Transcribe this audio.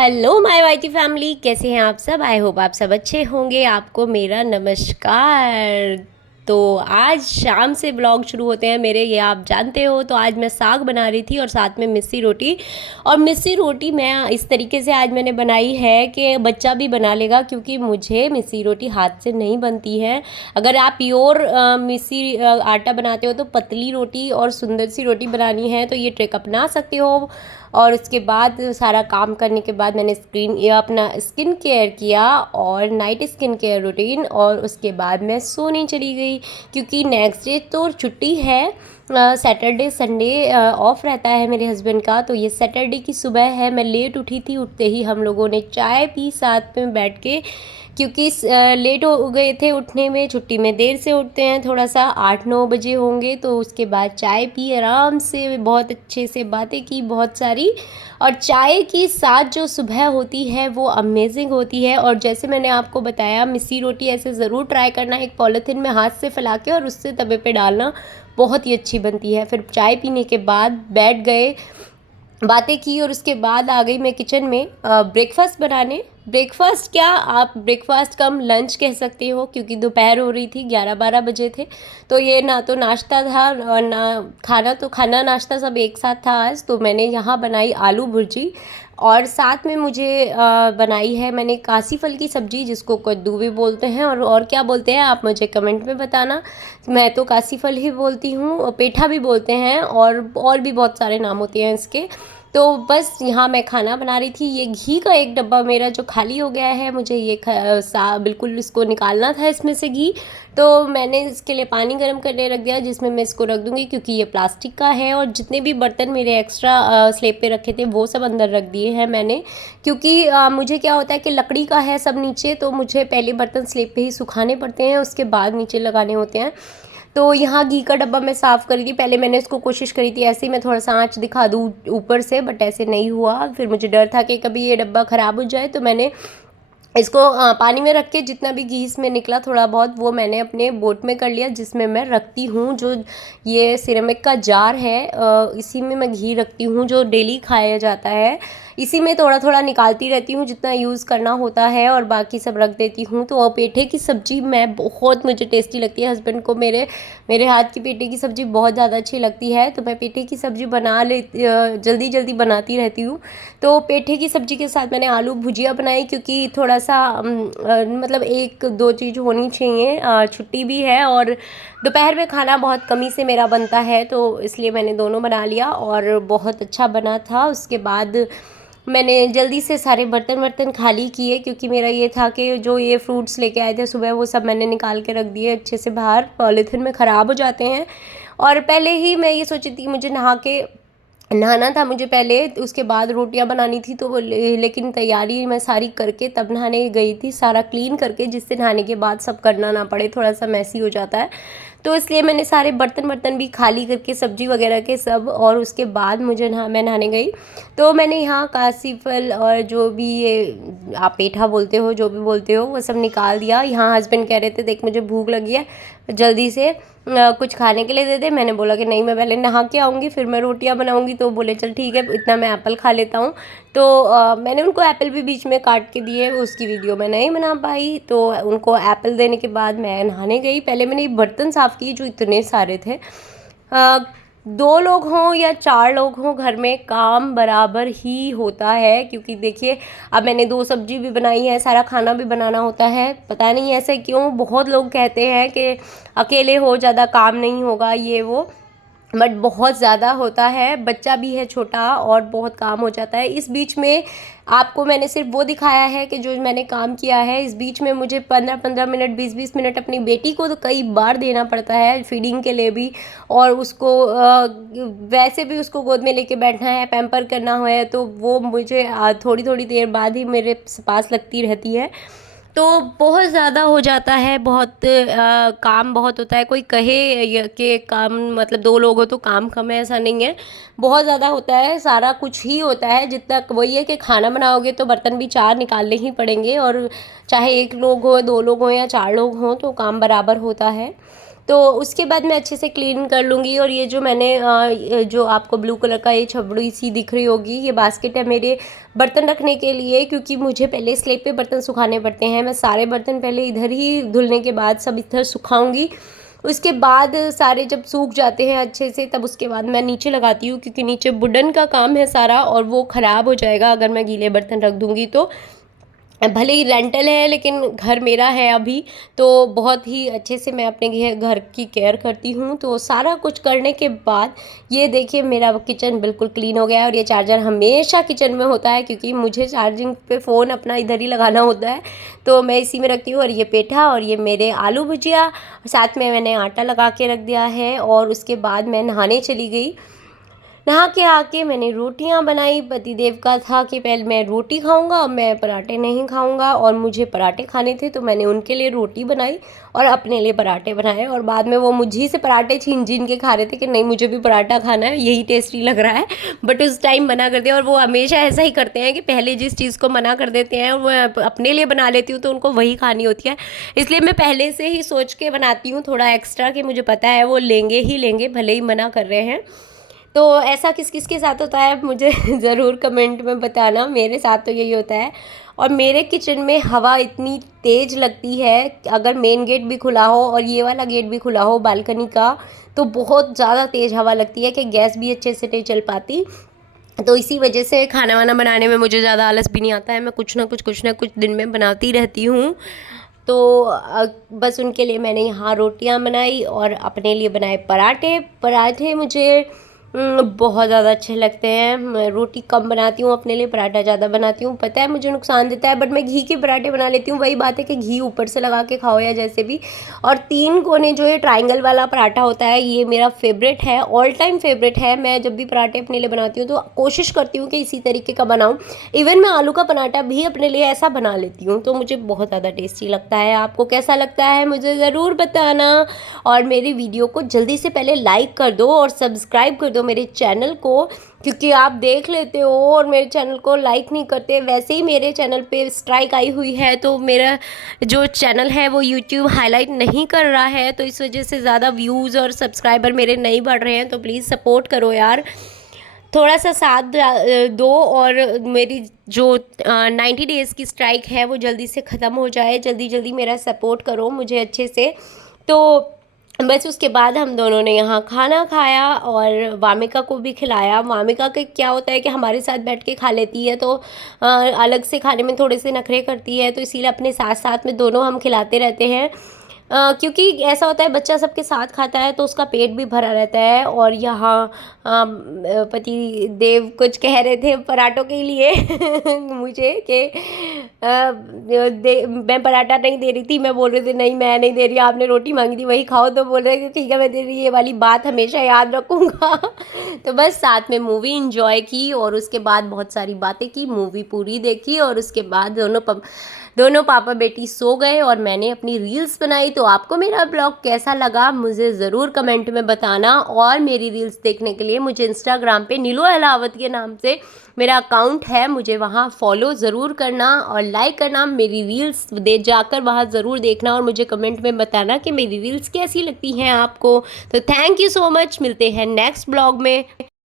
Hello my YT family, कैसे हैं आप सब। आई होप आप सब अच्छे होंगे। आपको मेरा नमस्कार। तो आज शाम से ब्लॉग शुरू होते हैं मेरे, ये आप जानते हो। तो आज मैं साग बना रही थी और साथ में मिस्सी रोटी। और मिस्सी रोटी मैं इस तरीके से आज मैंने बनाई है कि बच्चा भी बना लेगा, क्योंकि मुझे मिस्सी रोटी हाथ से नहीं बनती है। अगर आप प्योर मिस्सी आटा बनाते हो तो पतली रोटी और सुंदर सी रोटी बनानी है तो ये ट्रिक अपना सकते हो। और उसके बाद सारा काम करने के बाद मैंने अपना स्किन केयर किया और नाइट स्किन केयर रूटीन, और उसके बाद मैं सोने चली गई, क्योंकि नेक्स्ट डे तो छुट्टी है। सैटरडे संडे ऑफ रहता है मेरे हस्बैंड का। तो ये सैटरडे की सुबह है, मैं लेट उठी थी। उठते ही हम लोगों ने चाय पी साथ में बैठ के, क्योंकि लेट हो गए थे उठने में। छुट्टी में देर से उठते हैं, थोड़ा सा 8-9 बजे होंगे। तो उसके बाद चाय पी, आराम से बहुत अच्छे से बातें की बहुत सारी। और चाय के साथ जो सुबह होती है वो अमेजिंग होती है। और जैसे मैंने आपको बताया, मिस्सी रोटी ऐसे ज़रूर ट्राई करना, एक पॉलीथिन में हाथ से फैला के और उससे तवे पे डालना, बहुत ही अच्छी बनती है। फिर चाय पीने के बाद बैठ गए, बातें की, और उसके बाद आ गई मैं किचन में ब्रेकफास्ट बनाने। ब्रेकफास्ट क्या, आप ब्रेकफास्ट कम लंच कह सकते हो, क्योंकि दोपहर हो रही थी, 11-12 बजे थे। तो ये ना तो नाश्ता था और ना खाना, तो खाना नाश्ता सब एक साथ था आज। तो मैंने यहाँ बनाई आलू भुर्जी, और साथ में मुझे बनाई है मैंने कासी फल की सब्ज़ी, जिसको कद्दू भी बोलते हैं, और क्या बोलते हैं आप मुझे कमेंट में बताना। मैं तो कासी फल ही बोलती हूँ, और पेठा भी बोलते हैं, और भी बहुत सारे नाम होते हैं इसके। तो बस यहाँ मैं खाना बना रही थी। ये घी का एक डब्बा मेरा जो खाली हो गया है, मुझे ये बिल्कुल इसको निकालना था इसमें से घी। तो मैंने इसके लिए पानी गर्म करने रख दिया, जिसमें मैं इसको रख दूँगी, क्योंकि ये प्लास्टिक का है। और जितने भी बर्तन मेरे एक्स्ट्रा स्लैब पे रखे थे वो सब अंदर रख दिए हैं मैंने, क्योंकि मुझे क्या होता है कि लकड़ी का है सब नीचे, तो मुझे पहले बर्तन स्लैब पे ही सुखाने पड़ते हैं, उसके बाद नीचे लगाने होते हैं। तो यहाँ घी का डब्बा मैं साफ़ करी थी। पहले मैंने इसको कोशिश करी थी ऐसे ही मैं थोड़ा सा आँच दिखा दूँ ऊपर से, बट ऐसे नहीं हुआ। फिर मुझे डर था कि कभी ये डब्बा ख़राब हो जाए। तो मैंने इसको पानी में रख के जितना भी घी इसमें निकला थोड़ा बहुत, वो मैंने अपने बोट में कर लिया, जिसमें मैं रखती हूँ। जो ये सिरेमिक का जार है, इसी में मैं घी रखती हूँ जो डेली खाया जाता है। इसी में थोड़ा थोड़ा निकालती रहती हूँ जितना यूज़ करना होता है, और बाकी सब रख देती हूँ। तो पेठे की सब्ज़ी मैं बहुत, मुझे टेस्टी लगती है। हस्बैंड को मेरे हाथ की पेठे की सब्ज़ी बहुत ज़्यादा अच्छी लगती है। तो मैं पेठे की सब्ज़ी जल्दी जल्दी बनाती रहती हूँ। तो पेठे की सब्ज़ी के साथ मैंने आलू भुजिया बनाई, क्योंकि थोड़ा सा मतलब 1-2 चीज़ होनी चाहिए। छुट्टी भी है और दोपहर में खाना बहुत कमी से मेरा बनता है, तो इसलिए मैंने दोनों बना लिया और बहुत अच्छा बना था। उसके बाद मैंने जल्दी से सारे बर्तन वर्तन खाली किए, क्योंकि मेरा ये था कि जो ये फ्रूट्स लेके आए थे सुबह, वो सब मैंने निकाल के रख दिए अच्छे से बाहर, पॉलीथिन में ख़राब हो जाते हैं। और पहले ही मैं ये सोची थी मुझे नहाना था मुझे पहले, तो उसके बाद रोटियां बनानी थी। तो लेकिन तैयारी मैं सारी करके तब नहाने गई थी, सारा क्लीन करके, जिससे नहाने के बाद सब करना ना पड़े, थोड़ा सा मैसी हो जाता है। तो इसलिए मैंने सारे बर्तन वर्तन भी खाली करके, सब्जी वगैरह के सब, और उसके बाद मैं नहाने गई। तो मैंने यहाँ कासी फल और जो भी ये आप पेठा बोलते हो, जो भी बोलते हो, वो सब निकाल दिया। यहाँ हस्बैंड कह रहे थे देख मुझे भूख लगी है, जल्दी से कुछ खाने के लिए दे दे। मैंने बोला कि नहीं, मैं पहले नहा के आऊँगी फिर मैं रोटियां बनाऊँगी। तो बोले चल ठीक है, इतना मैं एप्पल खा लेता हूँ। तो मैंने उनको एप्पल भी बीच में काट के दिए, उसकी वीडियो मैं नहीं बना पाई। तो उनको एप्पल देने के बाद मैं नहाने गई। पहले मैंने बर्तन साफ़ किए जो इतने सारे थे। 2 लोग हों या 4 लोग हों, घर में काम बराबर ही होता है, क्योंकि देखिए अब मैंने 2 सब्जी भी बनाई है, सारा खाना भी बनाना होता है। पता नहीं ऐसे क्यों, बहुत लोग कहते हैं कि अकेले हो ज़्यादा काम नहीं होगा ये वो, बट बहुत ज़्यादा होता है। बच्चा भी है छोटा और बहुत काम हो जाता है। इस बीच में आपको मैंने सिर्फ वो दिखाया है कि जो मैंने काम किया है। इस बीच में मुझे 15-15 मिनट, 20-20 मिनट अपनी बेटी को तो कई बार देना पड़ता है फीडिंग के लिए भी, और उसको वैसे भी उसको गोद में लेके बैठना है, पैम्पर करना है, तो वो मुझे थोड़ी थोड़ी देर बाद ही मेरे पास लगती रहती है। तो बहुत ज़्यादा हो जाता है, बहुत काम बहुत होता है। कोई कहे कि काम मतलब 2 लोग हो तो काम कम है, ऐसा नहीं है, बहुत ज़्यादा होता है, सारा कुछ ही होता है। जितना वही है कि खाना बनाओगे तो बर्तन भी 4 निकालने ही पड़ेंगे, और चाहे 1 लोग हो, 2 लोग हों या 4 लोग हों, तो काम बराबर होता है। तो उसके बाद मैं अच्छे से क्लीन कर लूँगी। और ये जो मैंने जो आपको ब्लू कलर का ये छबड़ी सी दिख रही होगी, ये बास्केट है मेरे बर्तन रखने के लिए, क्योंकि मुझे पहले स्लैब पे बर्तन सुखाने पड़ते हैं। मैं सारे बर्तन पहले इधर ही धुलने के बाद सब इधर सुखाऊंगी। उसके बाद सारे जब सूख जाते हैं अच्छे से, तब उसके बाद मैं नीचे लगाती हूँ, क्योंकि नीचे वुडन का काम है सारा और वो ख़राब हो जाएगा अगर मैं गीले बर्तन रख दूँगी तो। भले ही रेंटल है लेकिन घर मेरा है अभी, तो बहुत ही अच्छे से मैं अपने घर की केयर करती हूँ। तो सारा कुछ करने के बाद ये देखिए मेरा किचन बिल्कुल क्लीन हो गया है। और ये चार्जर हमेशा किचन में होता है, क्योंकि मुझे चार्जिंग पे फ़ोन अपना इधर ही लगाना होता है, तो मैं इसी में रखती हूँ। और ये पेठा और ये मेरे आलू भुजिया, साथ में मैंने आटा लगा के रख दिया है। और उसके बाद मैं नहाने चली गई। नहा के आके मैंने रोटियां बनाई। पतिदेव का था कि पहले मैं रोटी खाऊंगा, मैं पराठे नहीं खाऊंगा, और मुझे पराठे खाने थे, तो मैंने उनके लिए रोटी बनाई और अपने लिए पराठे बनाए। और बाद में वो मुझे से पराठे छीन छीन के खा रहे थे कि नहीं मुझे भी पराठा खाना है, यही टेस्टी लग रहा है। बट उस टाइम मना कर दिया। और वो हमेशा ऐसा ही करते हैं कि पहले जिस चीज़ को मना कर देते हैं वो अपने लिए बना लेती हूँ तो उनको वही खानी होती है। इसलिए मैं पहले से ही सोच के बनाती हूँ थोड़ा एक्स्ट्रा, कि मुझे पता है वो लेंगे ही लेंगे, भले ही मना कर रहे हैं। तो ऐसा किस किस के साथ होता है मुझे ज़रूर कमेंट में बताना। मेरे साथ तो यही होता है। और मेरे किचन में हवा इतनी तेज़ लगती है, अगर मेन गेट भी खुला हो और ये वाला गेट भी खुला हो बालकनी का, तो बहुत ज़्यादा तेज़ हवा लगती है कि गैस भी अच्छे से नहीं चल पाती। तो इसी वजह से खाना वाना बनाने में मुझे ज़्यादा आलस भी नहीं आता है। मैं कुछ ना कुछ दिन में बनाती रहती हूँ। तो बस उनके लिए मैंने यहाँ रोटियाँ बनाई और अपने लिए बनाए पराठे। पराठे मुझे बहुत ज़्यादा अच्छे लगते हैं। मैं रोटी कम बनाती हूँ, अपने लिए पराठा ज़्यादा बनाती हूँ। पता है मुझे नुकसान देता है, बट मैं घी के पराठे बना लेती हूँ। वही बात है कि घी ऊपर से लगा के खाओ या जैसे भी। और 3 कोने जो ये ट्रायंगल वाला पराठा होता है, ये मेरा फेवरेट है, ऑल टाइम फेवरेट है। मैं जब भी पराठे अपने लिए बनाती हूँ तो कोशिश करती हूँ कि इसी तरीके का बनाऊँ। इवन मैं आलू का पराठा भी अपने लिए ऐसा बना लेती हूँ, तो मुझे बहुत ज़्यादा टेस्टी लगता है। आपको कैसा लगता है मुझे ज़रूर बताना। और मेरी वीडियो को जल्दी से पहले लाइक कर दो और सब्सक्राइब कर दो मेरे चैनल को, क्योंकि आप देख लेते हो और मेरे चैनल को लाइक नहीं करते। वैसे ही मेरे चैनल पे स्ट्राइक आई हुई है, तो मेरा जो चैनल है वो यूट्यूब हाईलाइट नहीं कर रहा है, तो इस वजह से ज़्यादा व्यूज़ और सब्सक्राइबर मेरे नहीं बढ़ रहे हैं। तो प्लीज़ सपोर्ट करो यार, थोड़ा सा साथ दो। और मेरी जो 90 डेज़ की स्ट्राइक है वो जल्दी से ख़त्म हो जाए। जल्दी जल्दी मेरा सपोर्ट करो मुझे अच्छे से। तो बस उसके बाद हम दोनों ने यहाँ खाना खाया और वामिका को भी खिलाया। वामिका के क्या होता है कि हमारे साथ बैठ के खा लेती है, तो अलग से खाने में थोड़े से नखरे करती है, तो इसीलिए अपने साथ साथ में दोनों हम खिलाते रहते हैं। क्योंकि ऐसा होता है बच्चा सबके साथ खाता है तो उसका पेट भी भरा रहता है। और यहाँ पति देव कुछ कह रहे थे पराठों के लिए मुझे कि मैं पराठा नहीं दे रही थी। मैं बोल रही थी नहीं मैं नहीं दे रही, आपने रोटी मांगी थी वही खाओ। तो बोल रहे थे ठीक है मैं दे रही, ये वाली बात हमेशा याद रखूँगा। तो बस साथ में मूवी इंजॉय की और उसके बाद बहुत सारी बातें की, मूवी पूरी देखी। और उसके बाद दोनों पापा बेटी सो गए और मैंने अपनी रील्स बनाई। तो आपको मेरा ब्लॉग कैसा लगा मुझे ज़रूर कमेंट में बताना। और मेरी रील्स देखने के लिए मुझे इंस्टाग्राम पे नीलू अहलावत के नाम से मेरा अकाउंट है, मुझे वहाँ फॉलो ज़रूर करना और लाइक करना। मेरी रील्स दे जाकर वहाँ ज़रूर देखना और मुझे कमेंट में बताना कि मेरी रील्स कैसी लगती हैं आपको। तो थैंक यू सो मच, मिलते हैं नेक्स्ट ब्लॉग में।